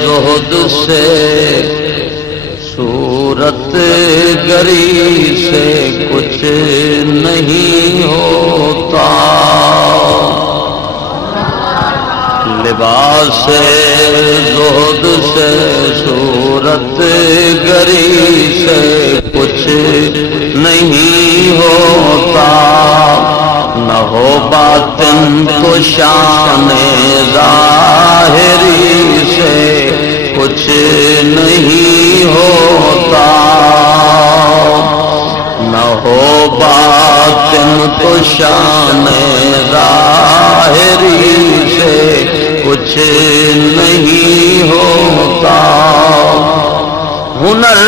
زہد سے صورت گری سے کچھ نہیں ہوتا، لباس زہد سے صورت گری سے کچھ نہیں ہوتا، نہ ہو باطن کو شان ظاہری سے کچھ نہیں ہوتا، نہ ہو باطن کو شان ظاہری سے کچھ نہیں ہوتا، ہنر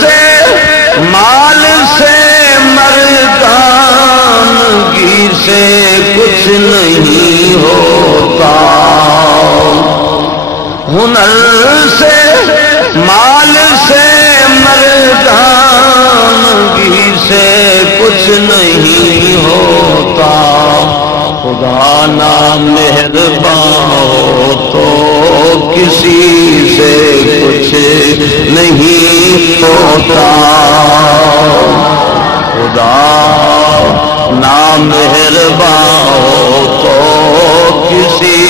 سے مال سے مردانگی سے کچھ نہیں ہوتا، ہنر سے مال سے مردانگی سے کچھ نہیں ہوتا، خدا نہ مہربان ہو تو کسی سے کچھ نہیں ہوتا، خدا نہ مہربان ہو تو کسی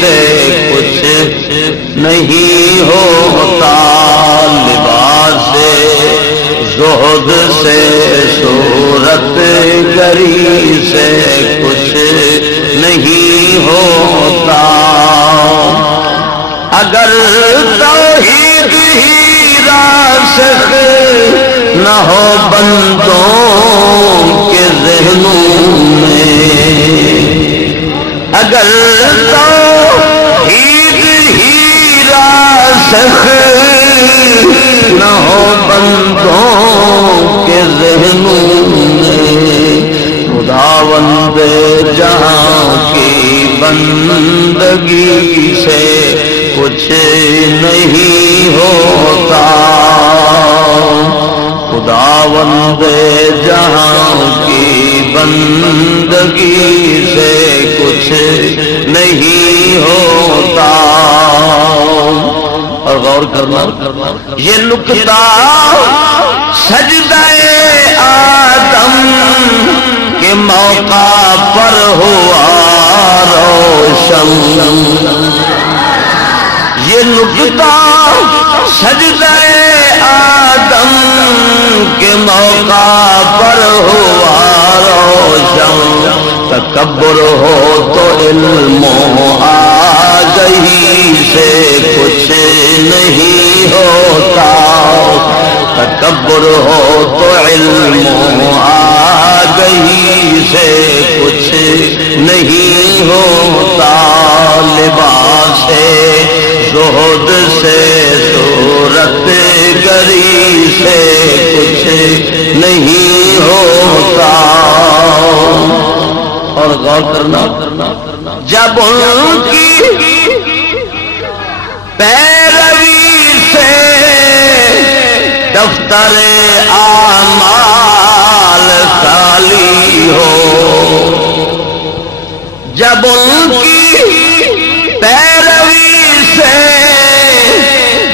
سے کچھ نہیں ہوتا، لباس زہد سے صورت گری سے کچھ نہیں ہوتا، اگر توحید ہی راسخ نہ ہو بندوں کے ذہنوں میں، اگر توحید ہی راسخ نہ ہو بندوں کے ذہنوں میں، خداوند جہاں کی بندگی سے کچھ نہیں ہوتا، خداوند جہاں کی بندگی سے کچھ نہیں ہوتا، اور غور کرنا یہ نکتہ سجدہ آدم کے موقع پر ہوا روشن، یہ نکتہ سجدہ آدم کے موقع پر ہوا روشن، تکبر ہو تو علم آگہی سے کچھ نہیں ہوتا، تکبر ہو تو علم آگہی سے کچھ نہیں ہوتا، لباس زہد سے صورت گری سے کچھ نہیں ہوتا، اور غور کرنا جب ان کی پیروی سے دفتر اعمال خالی ہو، جب ان کی پیروی سے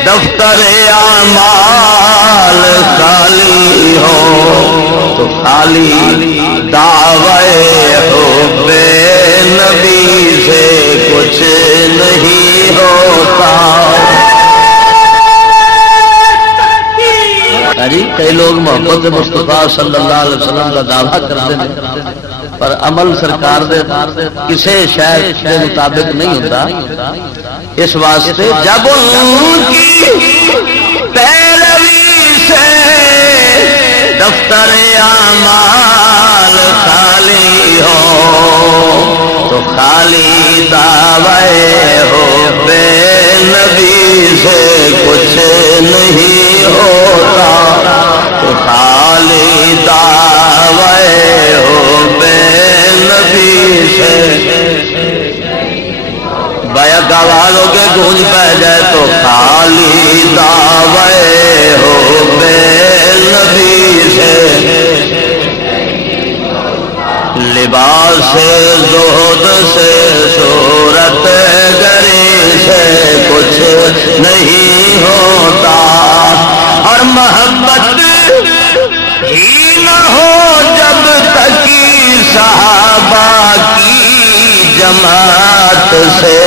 دفتر اعمال خالی ہو، تو خالی دعوی حب نبی سے کچھ نہیں ہوتا۔ کئی لوگ محبت مصطفیٰ صلی اللہ علیہ وسلم کا دعویٰ کرتے ہیں پر عمل سرکار دے کسی شے کے مطابق نہیں ہوتا، اس واسطے جب ان کی پیروی سے دفتر اعمال خالی ہو، تو خالی دعوی حب نبی سے کچھ نہیں ہوتا، تو خالی دعوی حب نبی سے بیعت والوں کے گونج پہ جائے تو خالی دعوی حب نبی سے، لباس زہد سے صورت گری سے کچھ نہیں ہوتا، اور محبت ہی نہ ہو جب تک صحابہ کی جماعت سے،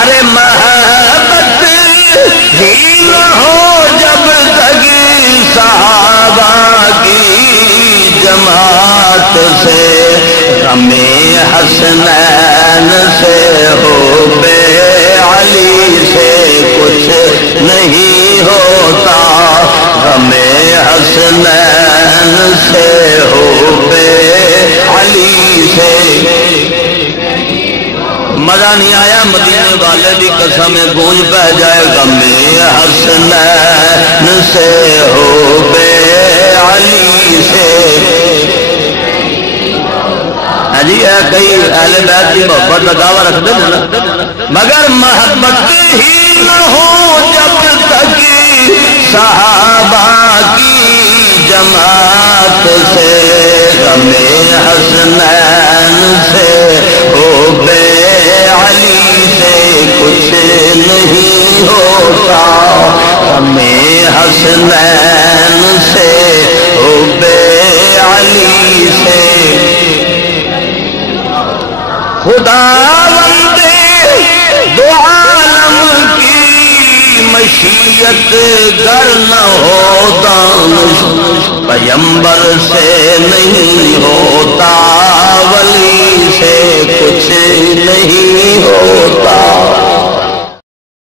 ارے محبت ہی نہ ہو جب تک صحابہ کی جماعت سے، غم حسنین سے ہو بے علی سے کچھ نہیں ہوتا، غم حسنین سے ہو بے علی سے۔ مزہ نہیں آیا؟ مدینے والے دی قسم گونج پہ جائے، غم حسنین سے ہو بے علی سے۔ جی کئی اہل بیت کی محبت کا دعویٰ رکھتے ہیں نا، مگر محبت ہی نہ ہو جب تک صحابہ کی جماعت سے، غم حسنین سے ہو بے علی سے کچھ نہیں ہوتا، غم حسنین سے ہو بے علی سے۔ خدا بندے دو عالم کی مشیت گر نہ ہو دانش، پیمبر سے نہیں ہوتا، ولی سے کچھ نہیں ہوتا۔